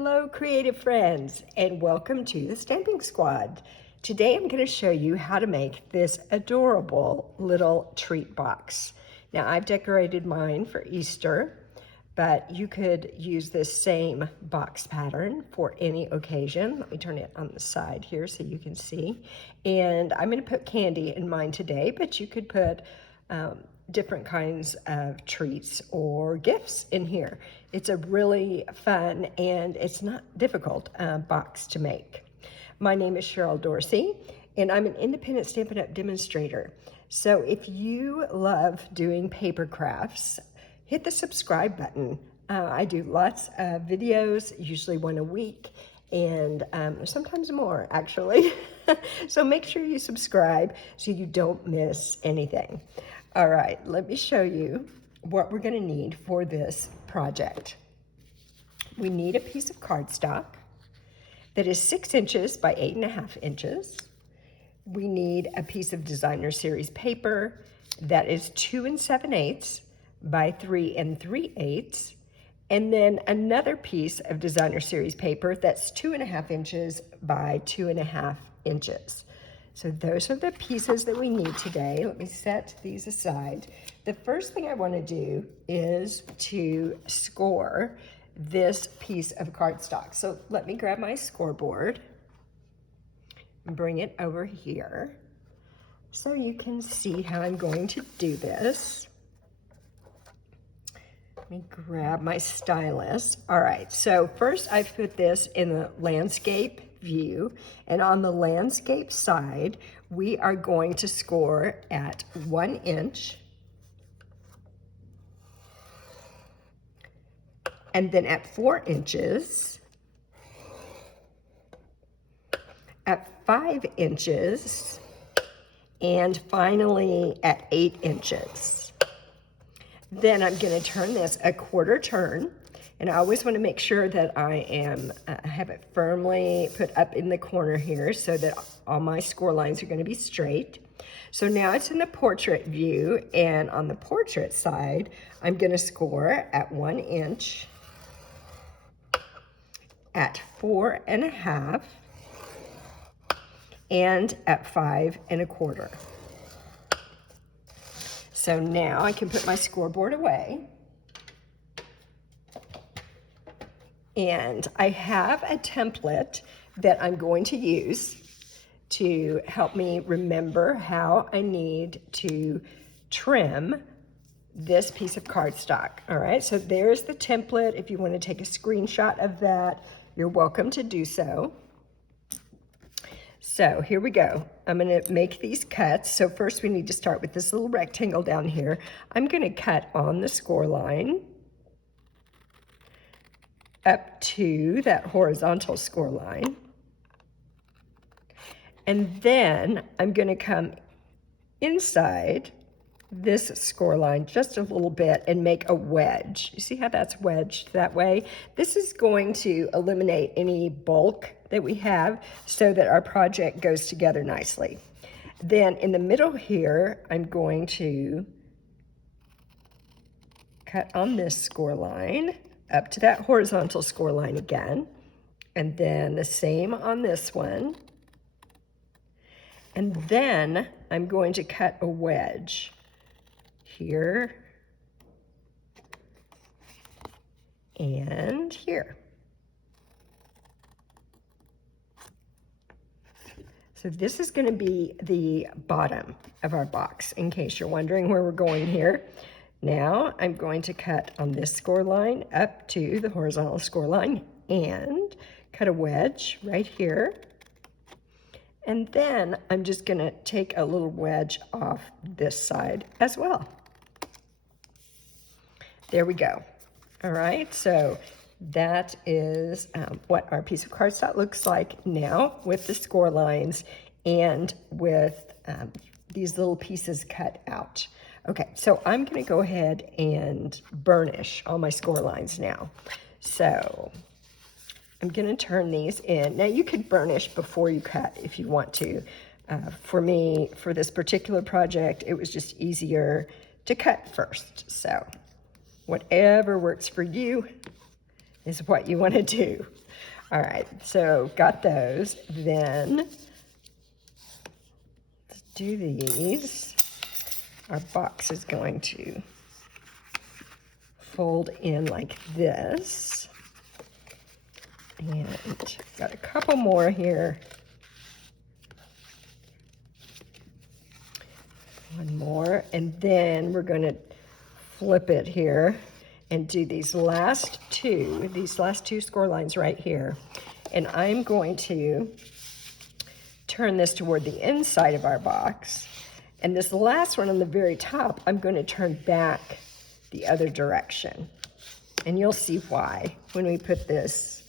Hello, creative friends, and welcome to the Stamping Squad. Today I'm going to show you how to make this adorable little treat box. Now I've decorated mine for Easter, but you could use this same box pattern for any occasion. Let me turn it on the side here so you can see. And I'm going to put candy in mine today, but you could put different kinds of treats or gifts in here. It's a really fun and it's not difficult box to make. My name is Cheryl Dorsey and I'm an independent Stampin' Up! Demonstrator. So if you love doing paper crafts, hit the subscribe button. I do lots of videos, usually one a week, and sometimes more actually. So make sure you subscribe so you don't miss anything. All right, let me show you what we're gonna need for this project. We need a piece of cardstock that is 6 inches by 8.5 inches. We need a piece of designer series paper that is 2 7/8 by 3 3/8, and then another piece of designer series paper that's 2.5 inches by 2.5 inches. So those are the pieces that we need today. Let me set these aside. The first thing I want to do is to score this piece of cardstock. So let me grab my scoreboard and bring it over here so you can see how I'm going to do this. Let me grab my stylus. All right, so first I put this in the landscape view, and on the landscape side, we are going to score at 1 inch, and then at 4 inches, at 5 inches, and finally at 8 inches. Then I'm going to turn this a quarter turn, and I always want to make sure that I have it firmly put up in the corner here so that all my score lines are going to be straight. So now it's in the portrait view, and on the portrait side, I'm going to score at 1 inch, at 4.5, and at 5 1/4. So now I can put my scoreboard away. And I have a template that I'm going to use to help me remember how I need to trim this piece of cardstock. All right, so there's the template. If you want to take a screenshot of that, you're welcome to do so. So here we go. I'm going to make these cuts. So first we need to start with this little rectangle down here. I'm going to cut on the score line up to that horizontal score line. And then I'm going to come inside this score line just a little bit and make a wedge. You see how that's wedged that way? This is going to eliminate any bulk that we have so that our project goes together nicely. Then in the middle here, I'm going to cut on this score line up to that horizontal score line again, and then the same on this one. And then I'm going to cut a wedge here and here. So this is going to be the bottom of our box, in case you're wondering where we're going here. Now I'm going to cut on this score line up to the horizontal score line and cut a wedge right here. And then I'm just going to take a little wedge off this side as well. There we go. All right, so that is what our piece of cardstock looks like now with the score lines and with these little pieces cut out. Okay, so I'm going to go ahead and burnish all my score lines now. So I'm going to turn these in. Now you could burnish before you cut if you want to. For me, for this particular project, it was just easier to cut first. So whatever works for you is what you want to do. All right, so got those. Then let's do these. Our box is going to fold in like this. And got a couple more here. One more, and then we're going to flip it here and do these last two score lines right here. And I'm going to turn this toward the inside of our box. And this last one on the very top, I'm going to turn back the other direction. And you'll see why when we put this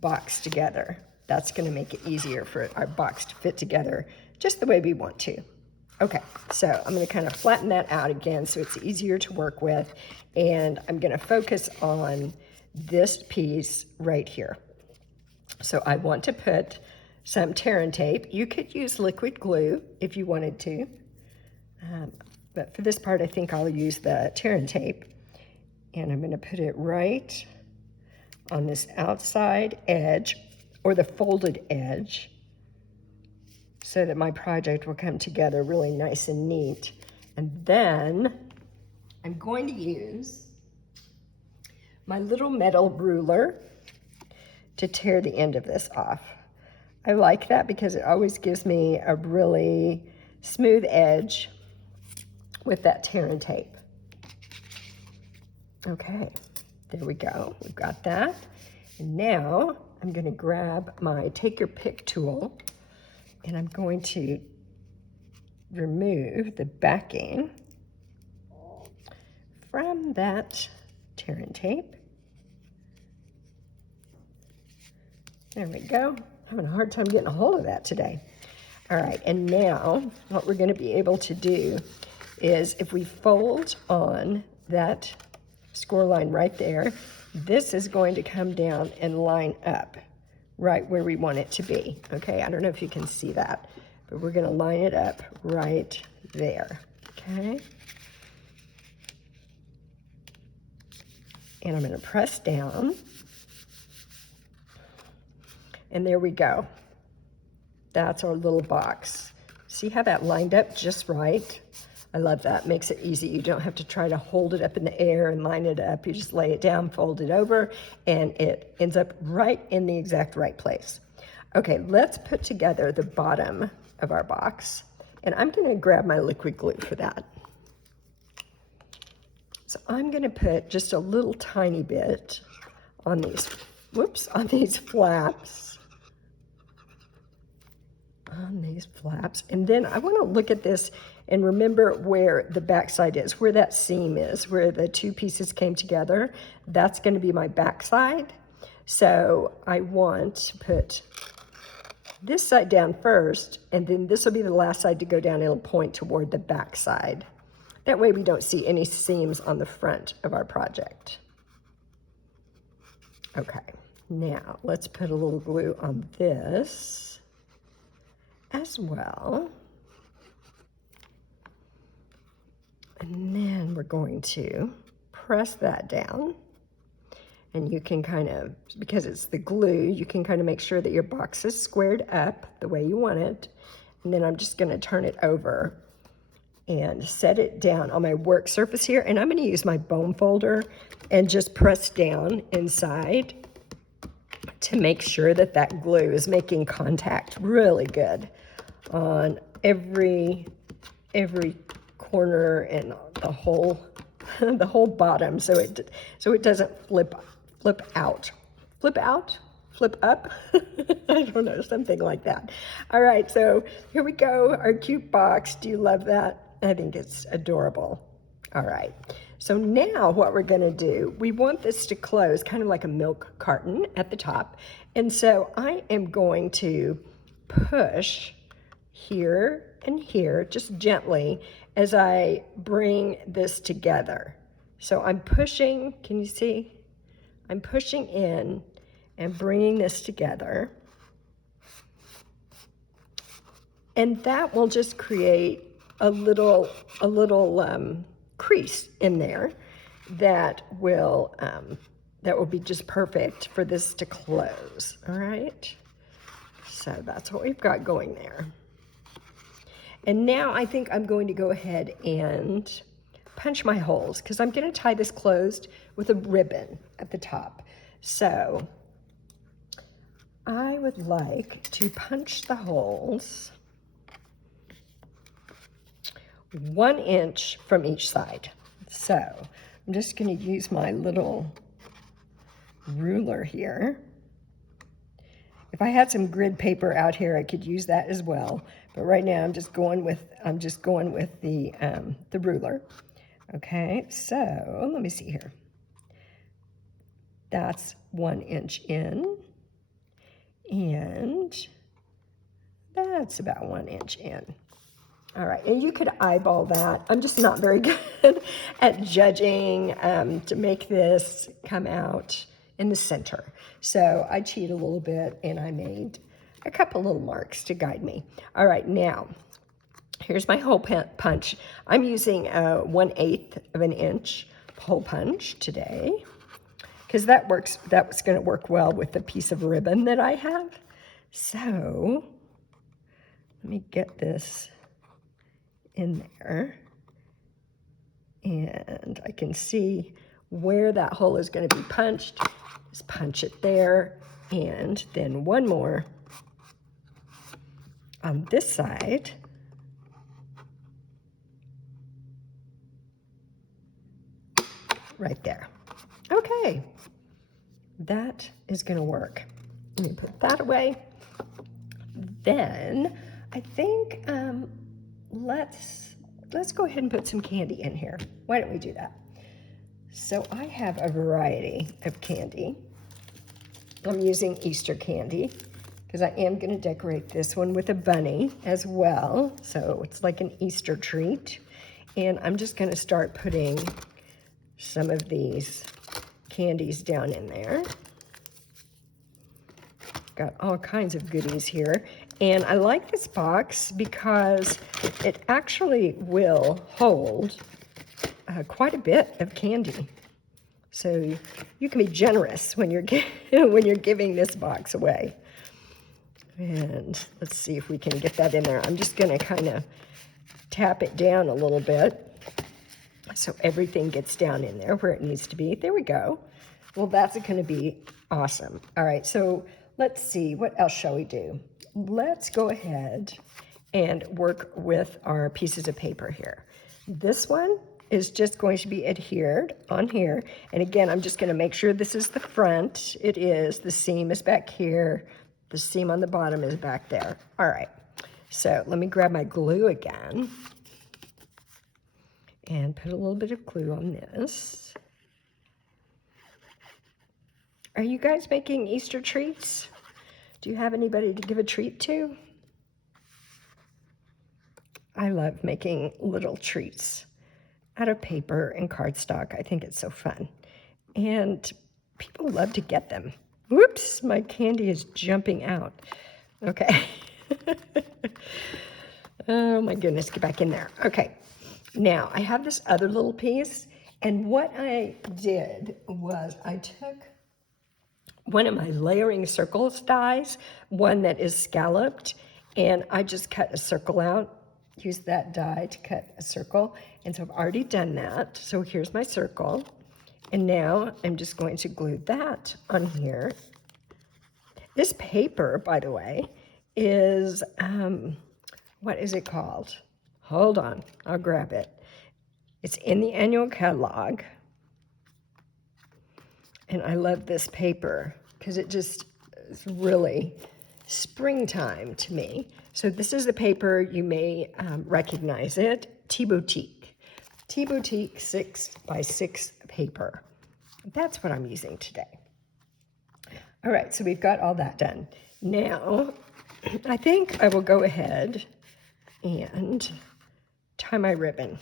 box together. That's going to make it easier for our box to fit together just the way we want to. Okay, so I'm going to kind of flatten that out again so it's easier to work with, and I'm going to focus on this piece right here. So I want to put some tear and tape. You could use liquid glue if you wanted to, but for this part I think I'll use the tear and tape, and I'm going to put it right on this outside edge or the folded edge, so that my project will come together really nice and neat. And then I'm going to use my little metal ruler to tear the end of this off. I like that because it always gives me a really smooth edge with that tear and tape. Okay, there we go, we've got that. And now I'm gonna grab my take your pick tool, and I'm going to remove the backing from that tear and tape. There we go. Having a hard time getting a hold of that today. All right, and now what we're going to be able to do is if we fold on that score line right there, this is going to come down and line up right where we want it to be. Okay, I don't know if you can see that, but we're going to line it up right there. Okay, and I'm going to press down, and there we go. That's our little box. See how that lined up just right? I love that. Makes it easy. You don't have to try to hold it up in the air and line it up. You just lay it down, fold it over, and it ends up right in the exact right place. Okay, let's put together the bottom of our box, and I'm going to grab my liquid glue for that. So I'm going to put just a little tiny bit on these, on these flaps. And then I want to look at this and remember where the back side is, where that seam is, where the two pieces came together. That's going to be my back side. So I want to put this side down first, and then this will be the last side to go down. It'll point toward the back side. That way we don't see any seams on the front of our project. Okay, now let's put a little glue on this as well. And then we're going to press that down. And you can kind of, because it's the glue, you can kind of make sure that your box is squared up the way you want it. And then I'm just going to turn it over and set it down on my work surface here. And I'm going to use my bone folder and just press down inside to make sure that that glue is making contact really good on every corner and the whole the whole bottom, so it doesn't flip out, flip up. I don't know, something like that. All right, so here we go, our cute box. Do you love that? I think it's adorable. All right, so now what we're gonna do, we want this to close kind of like a milk carton at the top, and so I am going to push here and here just gently as I bring this together. So I'm pushing, can you see? I'm pushing in and bringing this together. And that will just create a little crease in there that will that will be just perfect for this to close, all right? So that's what we've got going there. And now I think I'm going to go ahead and punch my holes because I'm going to tie this closed with a ribbon at the top. So I would like to punch the holes 1 inch from each side. So I'm just going to use my little ruler here. If I had some grid paper out here, I could use that as well. But right now, I'm just going with the ruler. Okay, so let me see here. That's 1 inch in, and that's about 1 inch in. All right, and you could eyeball that. I'm just not very good at judging to make this come out in the center. So I cheated a little bit and I made a couple little marks to guide me. All right, now, here's my hole punch. I'm using a 1/8 of an inch hole punch today because that was gonna work well with the piece of ribbon that I have. So let me get this in there, and I can see where that hole is going to be punched. Just punch it there, and then one more on this side. Right there. Okay, that is going to work. Let me put that away. Then I think let's go ahead and put some candy in here. Why don't we do that? So I have a variety of candy. I'm using Easter candy because I am going to decorate this one with a bunny as well. So it's like an Easter treat. And I'm just going to start putting some of these candies down in there. Got all kinds of goodies here. And I like this box because it actually will hold quite a bit of candy. So you can be generous when you're giving this box away. And let's see if we can get that in there. I'm just going to kind of tap it down a little bit so everything gets down in there where it needs to be. There we go. Well, that's going to be awesome. All right, so let's see. What else shall we do? Let's go ahead and work with our pieces of paper here. This one is just going to be adhered on here. And again, I'm just going to make sure this is the front. It is. The seam is back here. The seam on the bottom is back there. All right. So let me grab my glue again and put a little bit of glue on this. Are you guys making Easter treats? Do you have anybody to give a treat to? I love making little treats out of paper and cardstock. I think it's so fun. And people love to get them. Whoops, my candy is jumping out. Okay. Oh my goodness, get back in there. Okay, now I have this other little piece, and what I did was I took one of my layering circles dies, one that is scalloped, and I just cut a circle out, used that die to cut a circle, and so I've already done that. So here's my circle, and now I'm just going to glue that on here. This paper, by the way, is, what is it called? Hold on, I'll grab it. It's in the annual catalog. And I love this paper because it just is really springtime to me. So this is the paper, you may recognize it, Tea Boutique. Tea Boutique 6x6 paper. That's what I'm using today. All right, so we've got all that done. Now, I think I will go ahead and tie my ribbon.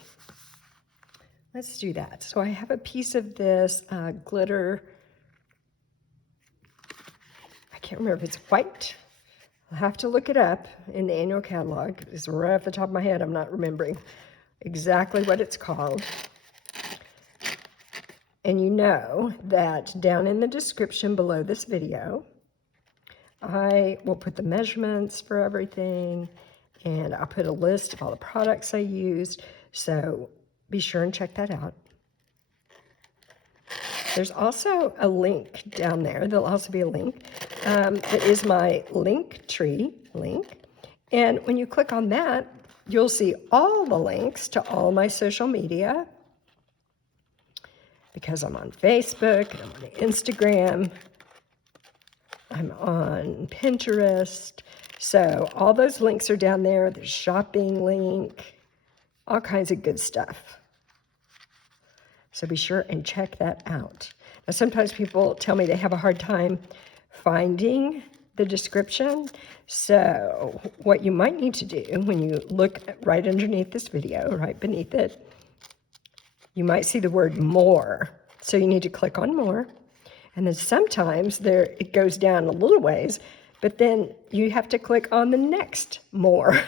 Let's do that. So I have a piece of this glitter. I can't remember if it's white. I'll have to look it up in the annual catalog. It's right off the top of my head. I'm not remembering exactly what it's called. And you know that down in the description below this video, I will put the measurements for everything, and I'll put a list of all the products I used, so be sure and check that out. There's also a link down there. There'll also be a link that is my Linktree link, and when you click on that, you'll see all the links to all my social media, because I'm on Facebook, I'm on Instagram, I'm on Pinterest. So all those links are down there. There's shopping link, all kinds of good stuff. So be sure and check that out. Now, sometimes people tell me they have a hard time finding the description. So what you might need to do when you look right underneath this video, right beneath it, you might see the word more. So you need to click on more. And then sometimes it goes down a little ways, but then you have to click on the next more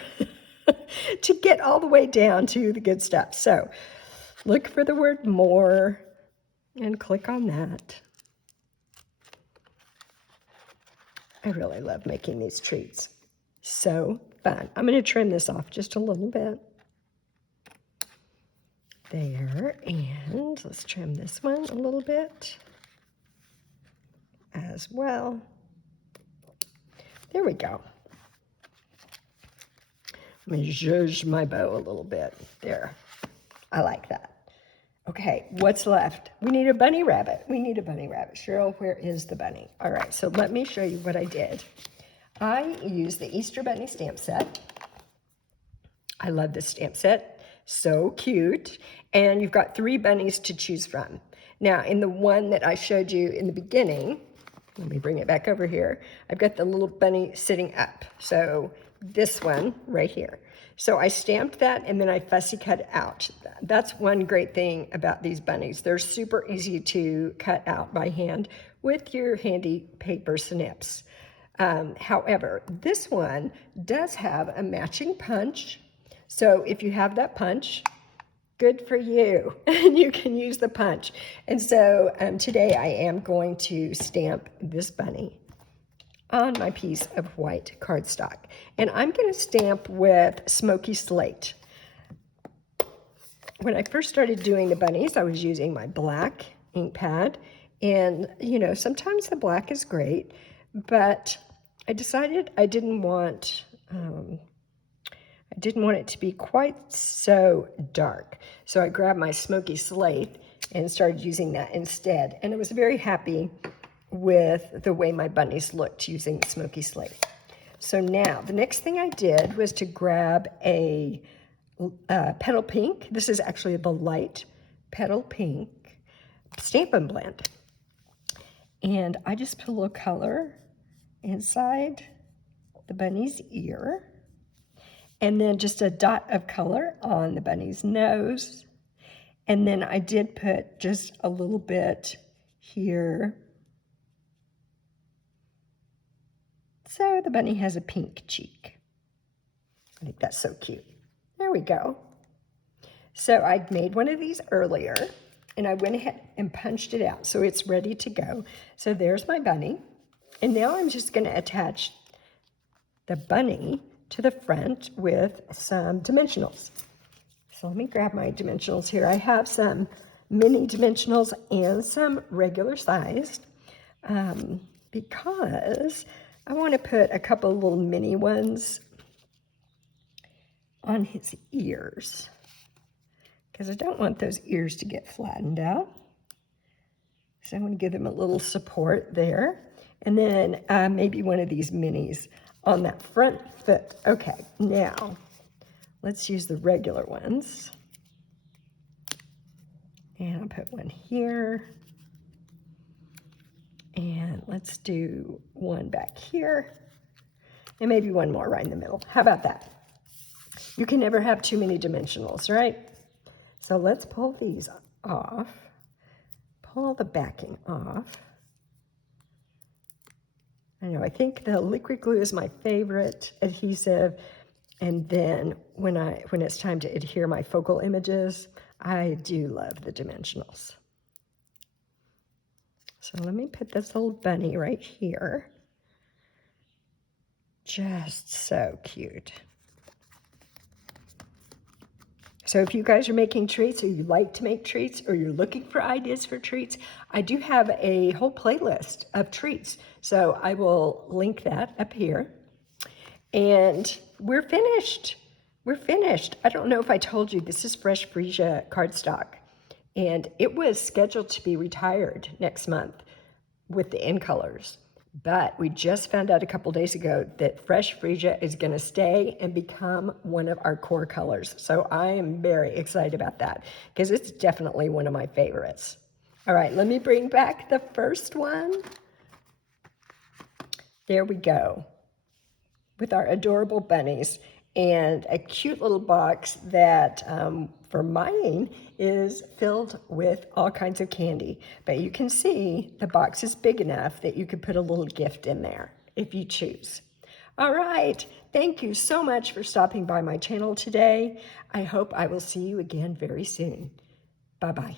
to get all the way down to the good stuff. So look for the word more and click on that. I really love making these treats. So fun. I'm going to trim this off just a little bit. There, and let's trim this one a little bit as well. There we go. I'm going to zhuzh my bow a little bit. There. I like that. Okay, what's left? We need a bunny rabbit. We need a bunny rabbit. Cheryl, where is the bunny? All right, so let me show you what I did. I used the Easter Bunny stamp set. I love this stamp set. So cute. And you've got 3 bunnies to choose from. Now, in the one that I showed you in the beginning, let me bring it back over here. I've got the little bunny sitting up. So this one right here. So I stamped that and then I fussy cut it out. That's one great thing about these bunnies. They're super easy to cut out by hand with your handy paper snips. However, this one does have a matching punch. So if you have that punch, good for you. And you can use the punch. And so today I am going to stamp this bunny on my piece of white cardstock. And I'm going to stamp with Smoky Slate. When I first started doing the bunnies, I was using my black ink pad. And, you know, sometimes the black is great, but I decided I didn't want it to be quite so dark. So I grabbed my Smoky Slate and started using that instead. And I was very happy with the way my bunnies looked using the Smoky Slate. So now, the next thing I did was to grab a Petal Pink. This is actually the light Petal Pink Stampin' Blend. And I just put a little color inside the bunny's ear. And then just a dot of color on the bunny's nose. And then I did put just a little bit here. So the bunny has a pink cheek. I think that's so cute. There we go. So I made one of these earlier, and I went ahead and punched it out, so it's ready to go. So there's my bunny. And now I'm just going to attach the bunny to the front with some dimensionals. So let me grab my dimensionals here. I have some mini dimensionals and some regular sized because I want to put a couple of little mini ones on his ears because I don't want those ears to get flattened out. So I'm going to give them a little support there. And then maybe one of these minis on that front foot. Okay, now let's use the regular ones. And I'll put one here. And let's do one back here. And maybe one more right in the middle. How about that? You can never have too many dimensionals, right? So let's pull these off. Pull the backing off. I know, I think the liquid glue is my favorite adhesive. And then when it's time to adhere my focal images, I do love the dimensionals. So let me put this little bunny right here. Just so cute. So if you guys are making treats, or you like to make treats, or you're looking for ideas for treats, I do have a whole playlist of treats. So I will link that up here. And we're finished. We're finished. I don't know if I told you, this is fresh Freesia cardstock. And it was scheduled to be retired next month with the in colors. But we just found out a couple days ago that fresh Freesia is going to stay and become one of our core colors. So I am very excited about that because it's definitely one of my favorites. All right, let me bring back the first one. There we go, with our adorable bunnies and a cute little box that for mine is filled with all kinds of candy. But you can see the box is big enough that you could put a little gift in there if you choose. All right, thank you so much for stopping by my channel today. I hope I will see you again very soon. Bye-bye.